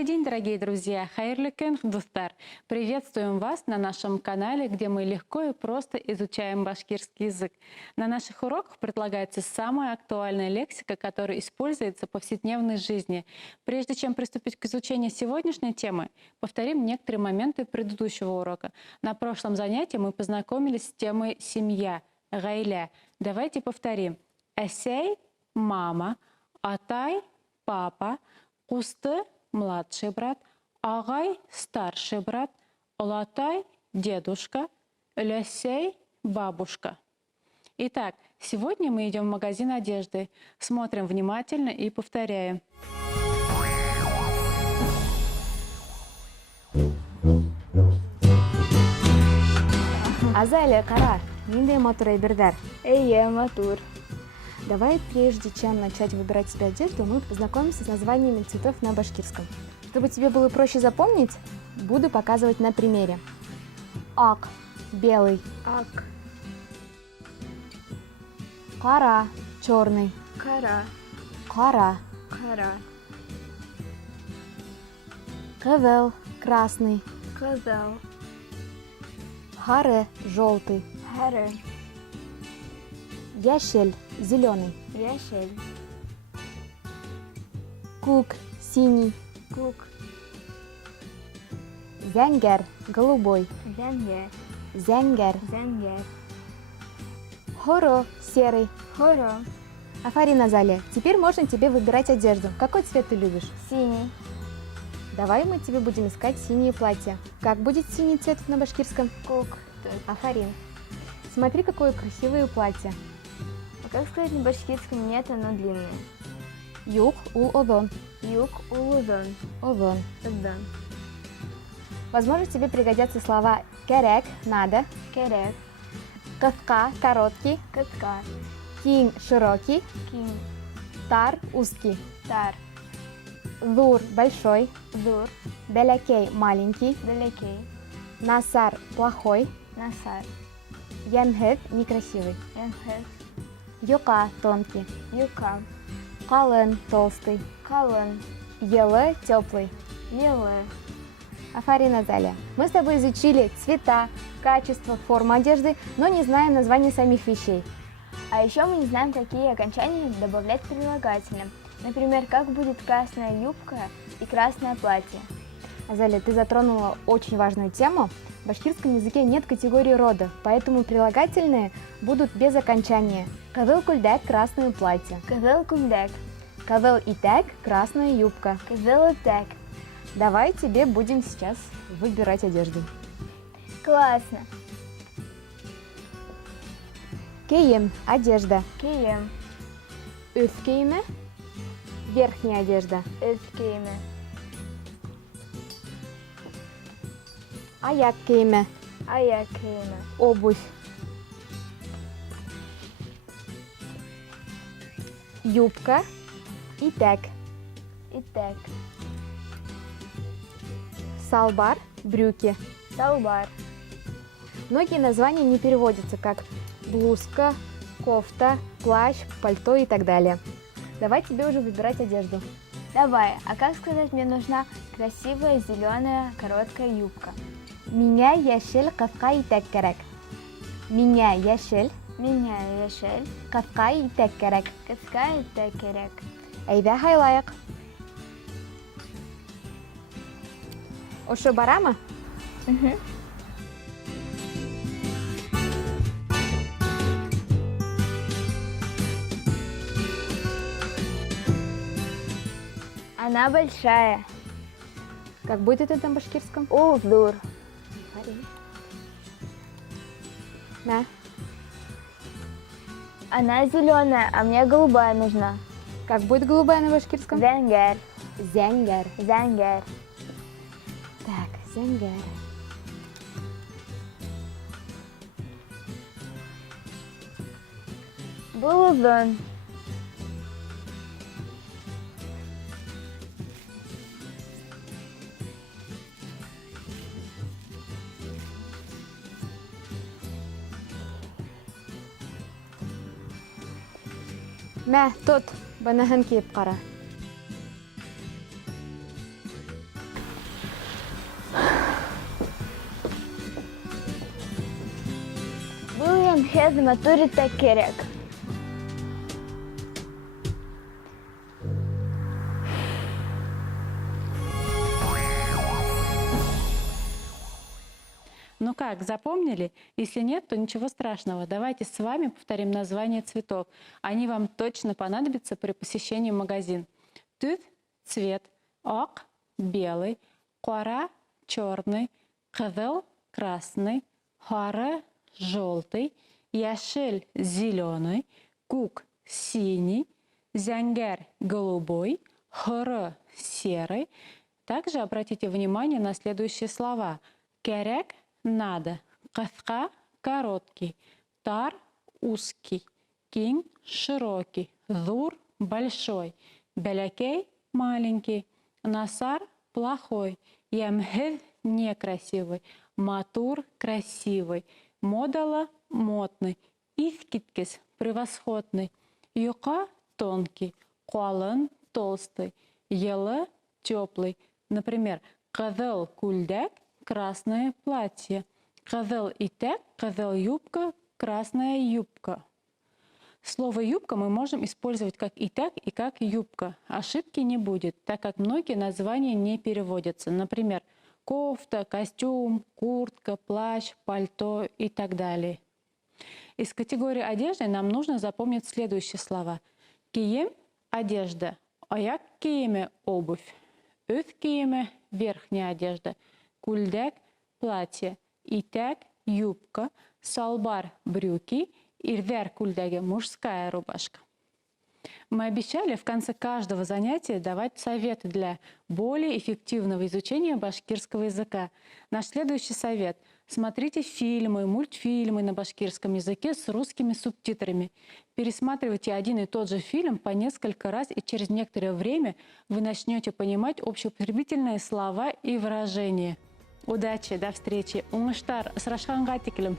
Добрый день, дорогие друзья! Хайырлы күн, достар! Приветствуем вас на нашем канале, где мы легко и просто изучаем башкирский язык. На наших уроках предлагается самая актуальная лексика, которая используется в повседневной жизни. Прежде чем приступить к изучению сегодняшней темы, повторим некоторые моменты предыдущего урока. На прошлом занятии мы познакомились с темой «семья», «гайля». Давайте повторим. Әсей – мама, атай – папа, кусты – младший брат, агай – старший брат, олатай – дедушка, өләсей – бабушка. Итак, сегодня мы идем в магазин одежды, смотрим внимательно и повторяем. Азалия, қара, нендей матур әйбердер. Матур. Давай, прежде чем начать выбирать себе одежду, мы познакомимся с названиями цветов на башкирском. Чтобы тебе было проще запомнить, буду показывать на примере. Ак – белый. Ак. Қара – черный. Кара. Қара. Кара. Кызыл – красный. Кызыл. Хары – желтый. Хары. Яшель – зеленый. Яшель. Кук – синий. Кук. Зәңгәр – голубой. Зәңгәр. Зәңгәр. Зәңгәр. Хоро – серый. Хоро. Афарин, Азалия, теперь можно тебе выбирать одежду. Какой цвет ты любишь? Синий. Давай мы тебе будем искать синие платья. Как будет синий цвет на башкирском? Кук. Афарин. Смотри, какое красивое платье. А как сказать на башкирском? Нет, оно длинное. Юг ул одон. Юг улузон. Одон. Удон. Возможно, тебе пригодятся слова керек, надо, Керек. кыска, короткий, Кыска. киң, широкий, Кин. тар, узкий, Тар. зур, большой, Зур. бәләкәй, маленький, Далекий. насар, плохой, Насар. ямхет, некрасивый, Янхет. юка, тонкий, Юка. калын, толстый, Калын. елы, теплый. Елы. Афарин, Азалия, мы с тобой изучили цвета, качество, форму одежды, но не знаем названия самих вещей. А еще мы не знаем, какие окончания добавлять к прилагательным. Например, как будет красная юбка и красное платье. Азалия, ты затронула очень важную тему. В башкирском языке нет категории рода, поэтому прилагательные будут без окончания. Кызыл күлдәк – красное платье. Кызыл күлдәк. Кызыл итәк – красная юбка. Кызыл итәк. Давай тебе будем сейчас выбирать одежду. Классно. Киім – одежда. Кием. Үз киімі – верхняя одежда. Үз киемі. Аяк киімі Аяк киемі. – обувь. Юбка – итәк. Итәк. Салбар – брюки. Салбар. Многие названия не переводятся как блузка, кофта, плащ, пальто и так далее. Давай тебе уже выбирать одежду. Давай, а как сказать, мне нужна красивая зеленая короткая юбка? Миңә яшел кыска итәк кәрәк. Миңә яшел Меня яшел. кыска итәк кәрәк. Кыска итәк керек. Әйдә һайлайык. Ошо барамы? Она большая. Как будет это на башкирском? Ул зур. Мә. Она зеленая, а мне голубая нужна. Как будет голубая на башкирском? Зәңгәр. Зәңгәр. Зәңгәр. Так, зәңгәр. Был uzun. Мә, тот, быныһын киеп ҡара. hez maturita kerek. Ну как, запомнили? Если нет, то ничего страшного. Давайте с вами повторим названия цветов. Они вам точно понадобятся при посещении магазин. Түс – цвет, ак – белый, кора – черный, кызыл – красный, хары – желтый, яшель – зеленый, кук – синий, зянгер – голубой, хоры – серый. Также обратите внимание на следующие слова. Керек – надо, кыска – короткий, тар – узкий, кин – широкий, зур – большой, бәләкәй – маленький, насар – плохой, ямхез – некрасивый, матур – красивый, модалы – модный, искиткис – превосходный, юка – тонкий, калын – толстый, елы – теплый. Например, кызыл күлдәк – красное платье, кызыл итәк – кызыл юбка, красная юбка. Слово «юбка» мы можем использовать как итәк и как юбка. Ошибки не будет, так как многие названия не переводятся. Например, кофта, костюм, куртка, плащ, пальто и так далее. Из категории одежды нам нужно запомнить следующие слова. Кием – одежда, аяк киеме – обувь, өз киеме – верхняя одежда, кульдәк – платье, итәк – юбка, салбар – брюки, ирвер кульдәге – мужская рубашка. Мы обещали в конце каждого занятия давать советы для более эффективного изучения башкирского языка. Наш следующий совет – смотрите фильмы, мультфильмы на башкирском языке с русскими субтитрами. Пересматривайте один и тот же фильм по несколько раз, и через некоторое время вы начнете понимать общеупотребительные слова и выражения. Удачи, до встречи. Уңыштар, срашканга тиклем.